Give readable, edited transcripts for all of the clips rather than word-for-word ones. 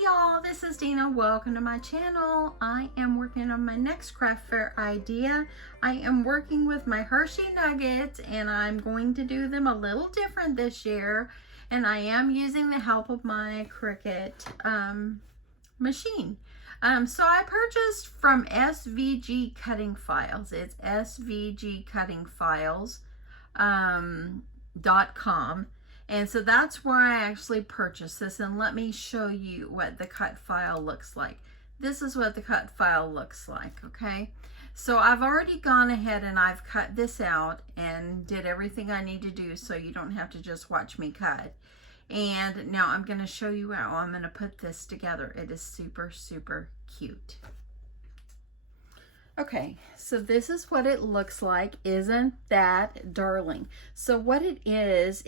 Hey y'all, this is Deanna. Welcome to my channel. I am working on my next craft fair idea. I am working with my Hershey Nuggets and I'm going to do them a little different this year. And I am using the help of my Cricut machine. So I purchased from SVG Cutting Files. It's svgcuttingfiles.com. And so that's where I actually purchased this. And let me show you what the cut file looks like. This is what the cut file looks like, okay? So I've already gone ahead and I've cut this out and did everything I need to do so you don't have to just watch me cut. And now I'm going to show you how I'm going to put this together. It is super, super cute. Okay, so this is what it looks like. Isn't that darling? So what it is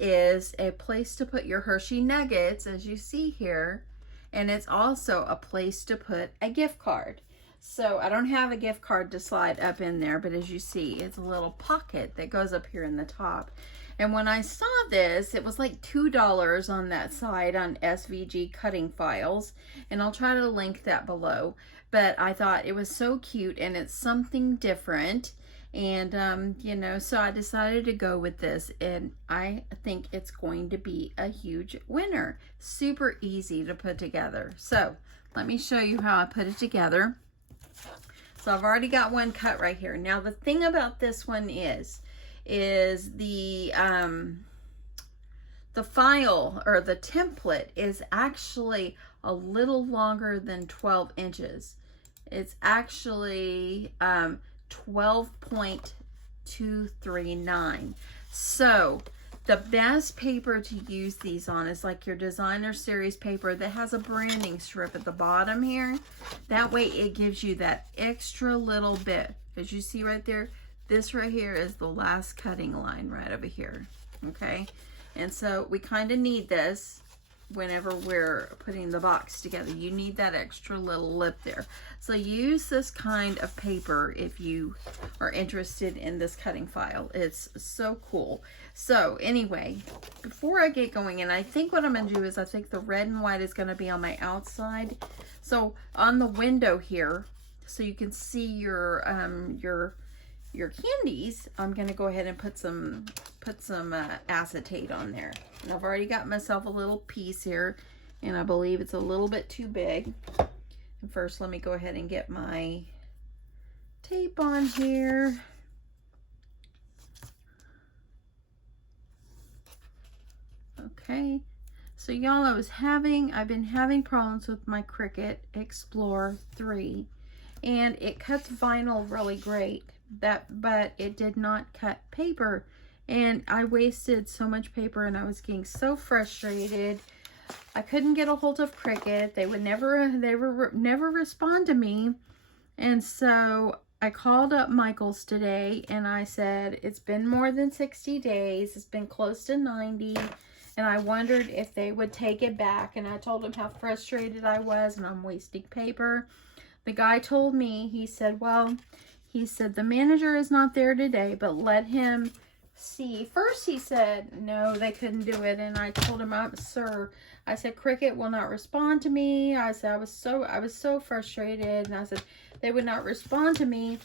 a place to put your Hershey Nuggets, as you see here, and it's also a place to put a gift card. So I don't have a gift card to slide up in there, but as you see, it's a little pocket that goes up here in the top. And when I saw this, it was like $2 on that side on SVG Cutting Files, and I'll try to link that below. But I thought it was so cute and it's something different. And, you know, so I decided to go with this. And I think it's going to be a huge winner. Super easy to put together. So let me show you how I put it together. So I've already got one cut right here. Now the thing about this one is the file or the template is actually a little longer than 12 inches. It's actually 12.239. So the best paper to use these on is like your designer series paper that has a branding strip at the bottom here. That way it gives you that extra little bit. As you see right there, this right here is the last cutting line right over here. Okay, and so we kind of need this whenever we're putting the box together. You need that extra little lip there. So use this kind of paper if you are interested in this cutting file. It's so cool. So anyway, before I get going, and I think what I'm going to do is I think the red and white is going to be on my outside. So on the window here, so you can see your candies, I'm going to go ahead and put some acetate on there. And I've already got myself a little piece here, and I believe it's a little bit too big. And first, let me go ahead and get my tape on here. Okay, so y'all, I've been having problems with my Cricut Explore 3, and it cuts vinyl really great. But it did not cut paper, and I wasted so much paper and I was getting so frustrated. I couldn't get a hold of Cricut. They would never respond to me. And so I called up Michael's today and I said, it's been more than 60 days. It's been close to 90. And I wondered if they would take it back. And I told them how frustrated I was and I'm wasting paper. The guy told me, he said, well, the manager is not there today, but let him see. First he said, no, they couldn't do it. And I told him, sir, I said, Cricut will not respond to me. I said, I was so frustrated. And I said, they would not respond to me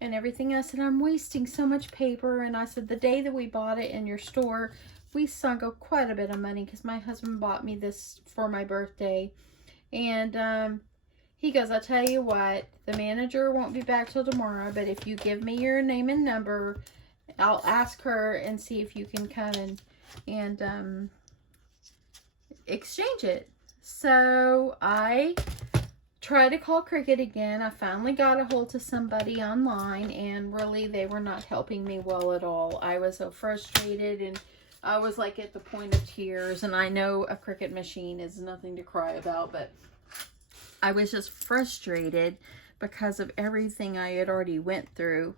and everything. I said, I'm wasting so much paper. And I said, the day that we bought it in your store, we sunk quite a bit of money because my husband bought me this for my birthday. And, he goes, I'll tell you what, the manager won't be back till tomorrow, but if you give me your name and number, I'll ask her and see if you can come and exchange it. So I tried to call Cricut again. I finally got a hold of somebody online, and really they were not helping me well at all. I was so frustrated, and I was like at the point of tears, and I know a Cricut machine is nothing to cry about, but I was just frustrated because of everything I had already went through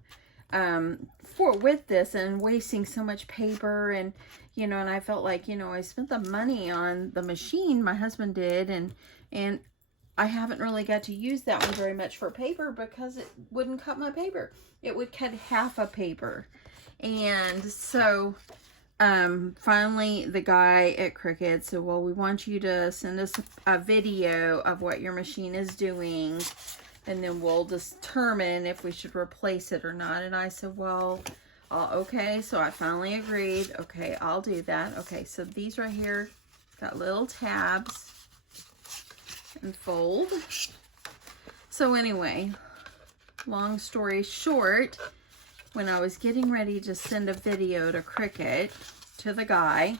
with this and wasting so much paper, and you know, and I felt like, you know, I spent the money on the machine, my husband did, and I haven't really got to use that one very much for paper because it wouldn't cut my paper. It would cut half a paper. And so finally the guy at Cricut said, well, we want you to send us a video of what your machine is doing, and then we'll determine if we should replace it or not. And I said, well, okay. So I finally agreed. Okay, I'll do that. Okay, so these right here got little tabs and fold. So anyway, long story short, when I was getting ready to send a video to Cricut, to the guy,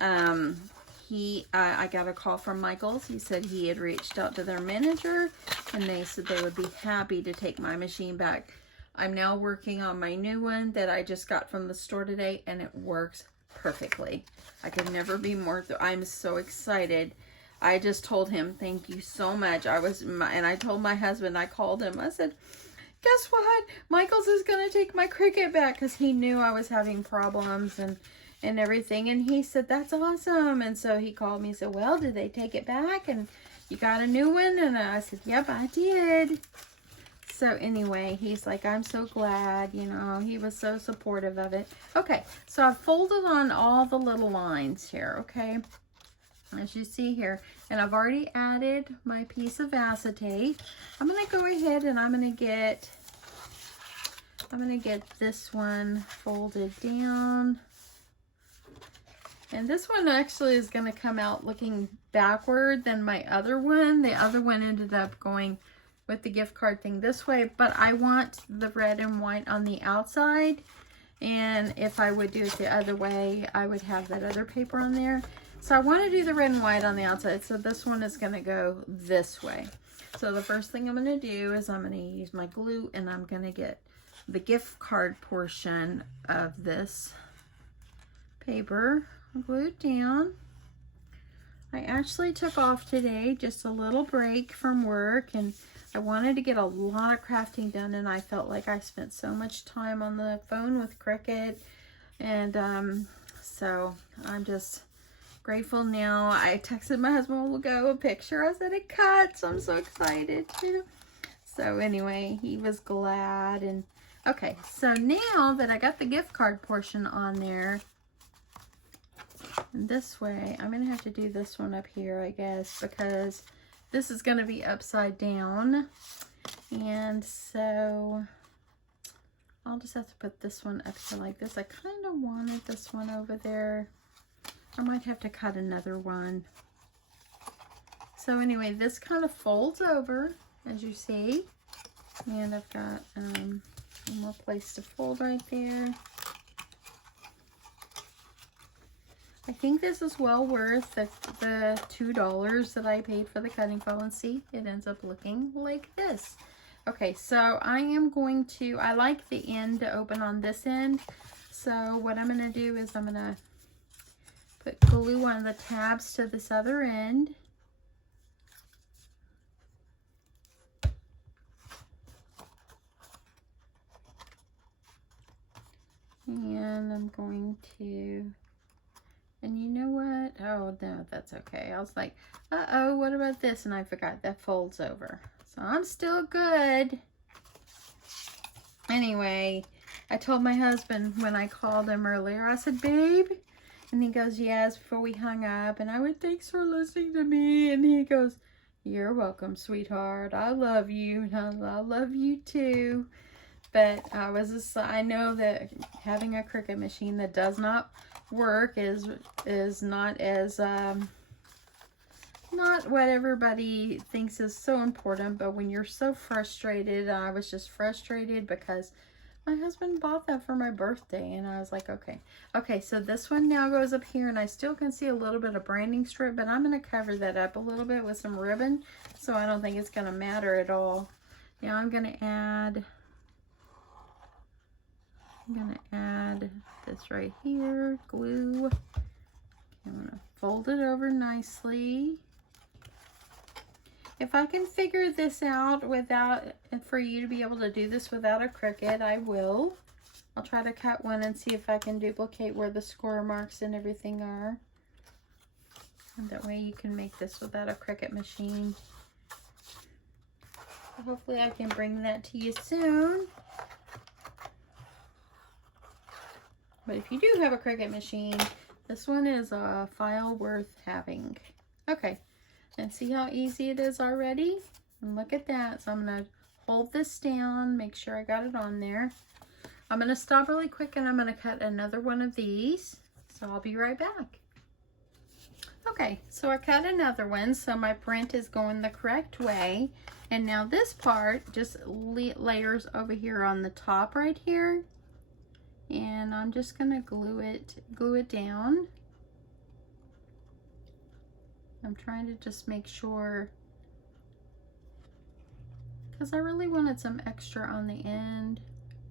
I got a call from Michael's. He said he had reached out to their manager, and they said they would be happy to take my machine back. I'm now working on my new one that I just got from the store today, and it works perfectly. I could never be more, I'm so excited. I just told him, thank you so much. And I told my husband, I called him, I said, guess what? Michael's is going to take my Cricut back, because he knew I was having problems and everything. And he said, that's awesome. And so he called me and said, well, did they take it back? And you got a new one? And I said, yep, I did. So anyway, he's like, I'm so glad, you know, he was so supportive of it. Okay, so I've folded on all the little lines here, okay, as you see here. And I've already added my piece of acetate. I'm going to go ahead and I'm going to get this one folded down. And this one actually is going to come out looking backward than my other one. The other one ended up going with the gift card thing this way, but I want the red and white on the outside. And if I would do it the other way, I would have that other paper on there. So I want to do the red and white on the outside. So this one is going to go this way. So the first thing I'm going to do is I'm going to use my glue, and I'm going to get the gift card portion of this paper glued down. I actually took off today, just a little break from work, and I wanted to get a lot of crafting done, and I felt like I spent so much time on the phone with Cricut, and so I'm just grateful now. I texted my husband a while ago a picture. I said it cuts. I'm so excited too. So anyway, he was glad. And okay, so now that I got the gift card portion on there, this way, I'm gonna have to do this one up here, I guess, because this is going to be upside down. And so I'll just have to put this one up here like this. I kind of wanted this one over there. I might have to cut another one. So anyway, this kind of folds over, as you see. And I've got one more place to fold right there. I think this is well worth the $2 that I paid for the cutting file, and see, it ends up looking like this. Okay, so I am going to, I like the end to open on this end. So what I'm going to do is I'm going to put glue on the tabs to this other end. And I'm going to, and you know what? Oh, no, that's okay. I was like, uh-oh, what about this? And I forgot that folds over. So I'm still good. Anyway, I told my husband when I called him earlier, I said, babe. And he goes, yes, before we hung up. And I went, thanks for listening to me. And he goes, you're welcome, sweetheart. I love you. And I love you too. But I know that having a Cricut machine that does not work is not as not what everybody thinks is so important. But when you're so frustrated, I was just frustrated because my husband bought that for my birthday, and I was like, okay, so this one now goes up here, and I still can see a little bit of branding strip, but I'm going to cover that up a little bit with some ribbon, so I don't think it's going to matter at all. Now I'm going to add this right here, glue. I'm going to fold it over nicely. If I can figure this out for you to be able to do this without a Cricut, I will. I'll try to cut one and see if I can duplicate where the score marks and everything are. And that way you can make this without a Cricut machine. So hopefully I can bring that to you soon. But if you do have a Cricut machine, this one is a file worth having. Okay, and see how easy it is already? And look at that. So I'm going to hold this down, make sure I got it on there. I'm going to stop really quick and I'm going to cut another one of these. So I'll be right back. Okay, so I cut another one, so my print is going the correct way. And now this part just layers over here on the top right here. And I'm just gonna glue it down. I'm trying to just make sure, because I really wanted some extra on the end,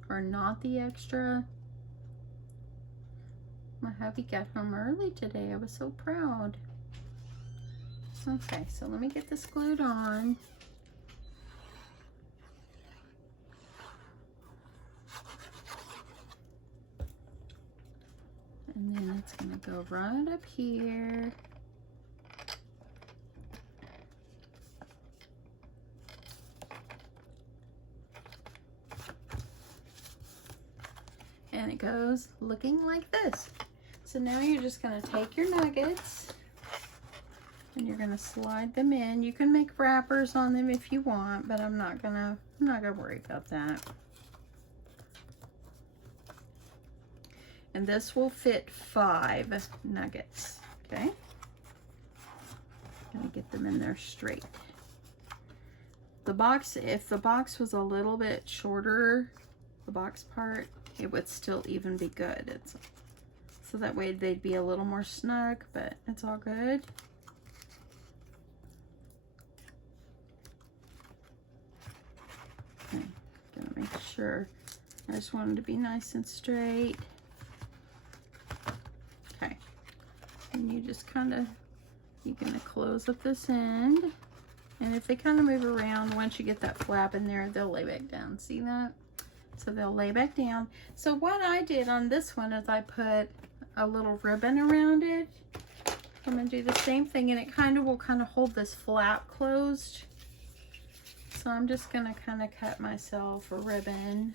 or not the extra. My hubby got home early today. I was so proud. Okay, so let me get this glued on. And then it's gonna go right up here. And it goes looking like this. So now you're just gonna take your nuggets and you're gonna slide them in. You can make wrappers on them if you want, but I'm not gonna worry about that. And this will fit 5 nuggets, okay? Gonna get them in there straight. The box, if the box was a little bit shorter, the box part, it would still even be good. So that way they'd be a little more snug, but it's all good. Okay, gonna make sure. I just want them to be nice and straight. Okay, and you just kind of, you're gonna close up this end. And if they kind of move around, once you get that flap in there, they'll lay back down. See that? So they'll lay back down. So what I did on this one is I put a little ribbon around it. I'm gonna do the same thing, and it will kind of hold this flap closed. So I'm just gonna kind of cut myself a ribbon.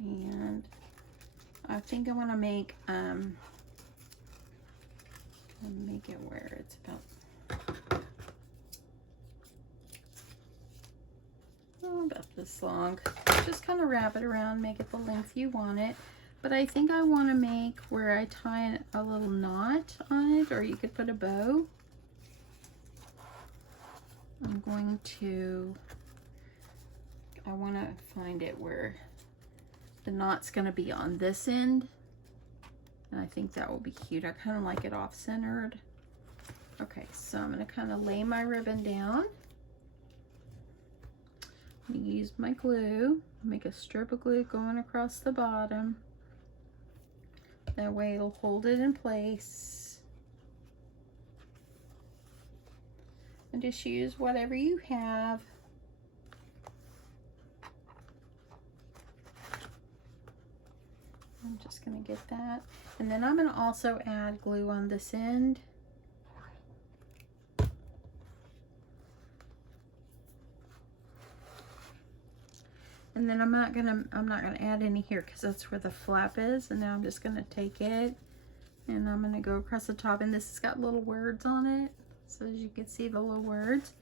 And I think I want to make it where it's about this long. Just kind of wrap it around, make it the length you want it. But I think I want to make where I tie a little knot on it, or you could put a bow. I want to find it where the knot's going to be on this end. And I think that will be cute. I kind of like it off-centered. Okay, so I'm going to kind of lay my ribbon down. I'm going to use my glue, make a strip of glue going across the bottom. That way it'll hold it in place. And just use whatever you have. I'm just going to get that. And then I'm going to also add glue on this end. And then I'm not gonna add any here because that's where the flap is. And now I'm just gonna take it and I'm gonna go across the top. And this has got little words on it, so as you can see the little words.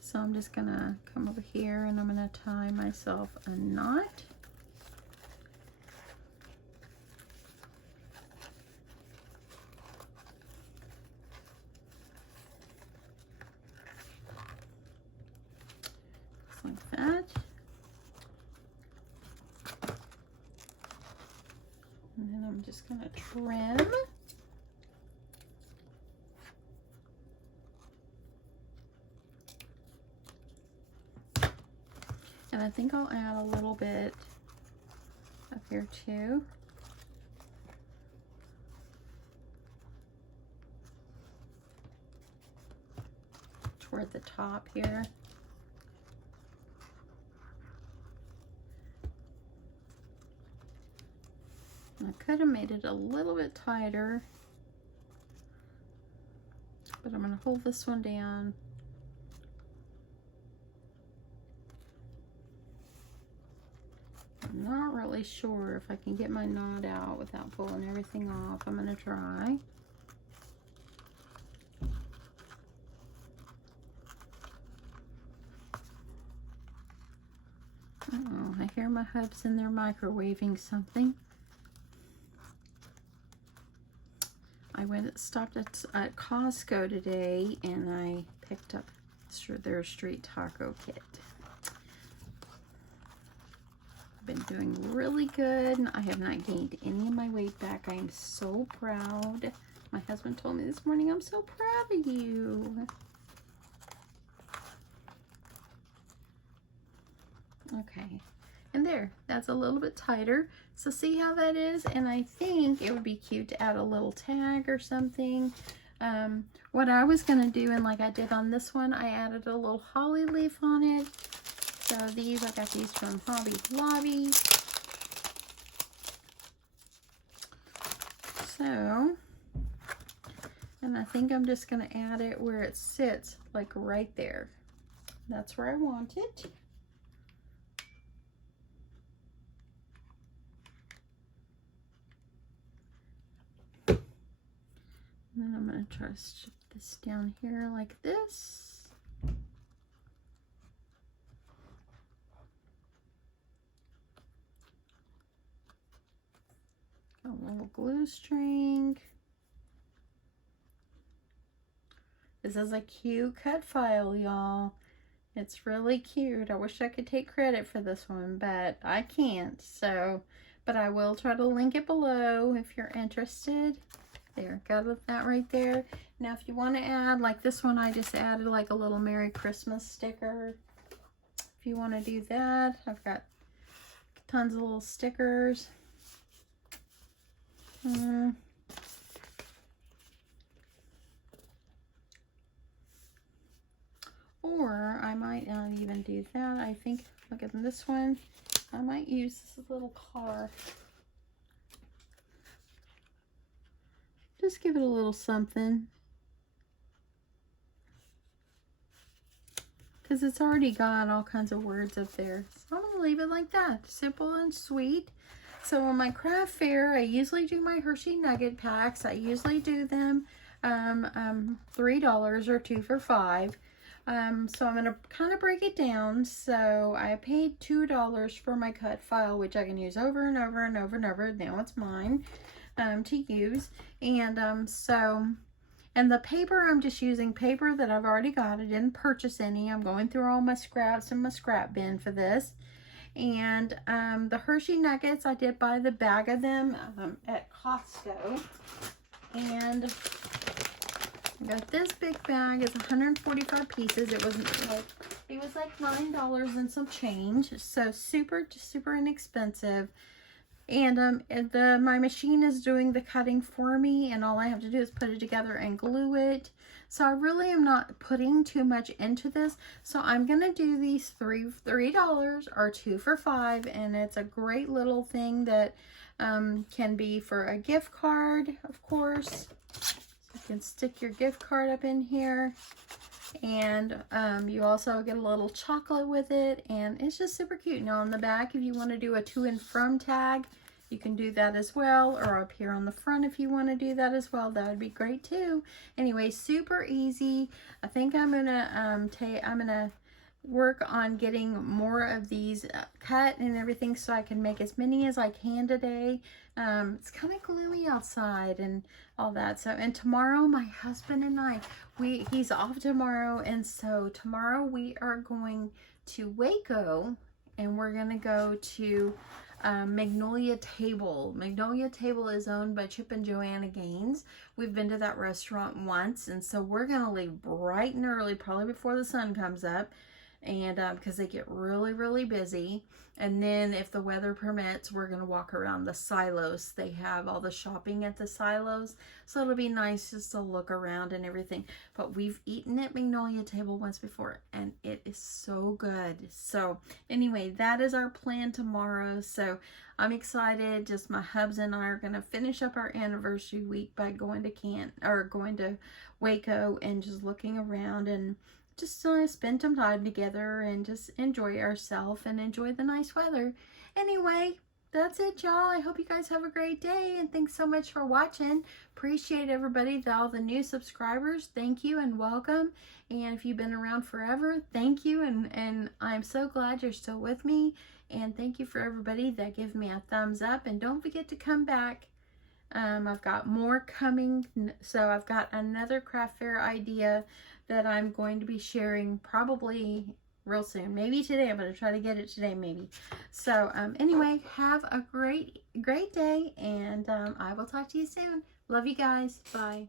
So I'm just gonna come over here and I'm gonna tie myself a knot. Just like that. And then I'm just going to trim. And I think I'll add a little bit up here too. Toward the top here. I could have made it a little bit tighter, but I'm going to hold this one down. really sure if I can get my knot out without pulling everything off. I'm going to try. Uh-oh, I hear my hubs in there microwaving something. I stopped at Costco today and I picked up their street taco kit. I've been doing really good. I have not gained any of my weight back. I am so proud. My husband told me this morning, I'm so proud of you. Okay, and there, that's a little bit tighter. So see how that is? And I think it would be cute to add a little tag or something. What I was gonna do, and like I did on this one, I added a little holly leaf on it. So these, I got these from Hobby Lobby. So, and I think I'm just gonna add it where it sits, like right there. That's where I want it. And then I'm going to try to strip this down here like this. Got a little glue string. This is a cute cut file, y'all. It's really cute. I wish I could take credit for this one, but I can't. So, but I will try to link it below if you're interested. There, got that right there. Now if you want to add, like this one, I just added like a little Merry Christmas sticker. If you want to do that, I've got tons of little stickers. Or I might not even do that. I think, look at this one, I might use this little car. Just give it a little something. Because it's already got all kinds of words up there. So I'm going to leave it like that. Simple and sweet. So on my craft fair, I usually do my Hershey Nugget packs. I usually do them $3 or 2 for $5. So I'm going to kind of break it down. So I paid $2 for my cut file, which I can use over and over and over and over. Now it's mine. To use, and and the paper, I'm just using paper that I've already got. I didn't purchase any. I'm going through all my scraps in my scrap bin for this. And the Hershey Nuggets, I did buy the bag of them at Costco, and I got this big bag. It's 145 pieces. It was like $9 and some change, so super inexpensive. And my machine is doing the cutting for me, and all I have to do is put it together and glue it. So I really am not putting too much into this. So I'm gonna do these $3 or 2 for $5, and it's a great little thing that can be for a gift card, of course. So you can stick your gift card up in here. And you also get a little chocolate with it, and it's just super cute. Now on the back, if you want to do a to and from tag, you can do that as well, or up here on the front if you want to do that as well, that would be great too. Anyway, super easy. I think I'm gonna work on getting more of these cut and everything so I can make as many as I can today. It's kind of gloomy outside and all that. So, and tomorrow my husband and I, he's off tomorrow, and so tomorrow we are going to Waco, and we're gonna go to Magnolia Table. Magnolia Table is owned by Chip and Joanna Gaines. We've been to that restaurant once, and so we're gonna leave bright and early, probably before the sun comes up, and because they get really busy. And then if the weather permits, we're gonna walk around the silos. They have all the shopping at the silos, so it'll be nice just to look around and everything. But we've eaten at Magnolia Table once before, and it is so good. So anyway, that is our plan tomorrow. So I'm excited. Just my hubs and I are gonna finish up our anniversary week by going to Waco and just looking around and just spend some time together and just enjoy ourselves and enjoy the nice weather. Anyway, that's it, y'all. I hope you guys have a great day, and thanks so much for watching. Appreciate everybody, all the new subscribers. Thank you and welcome. And if you've been around forever, thank you, and I'm so glad you're still with me. And thank you for everybody that gives me a thumbs up. And don't forget to come back. I've got more coming. So I've got another craft fair idea that I'm going to be sharing probably real soon. Maybe today. I'm going to try to get it today, maybe. So anyway, have a great day, and I will talk to you soon. Love you guys. Bye.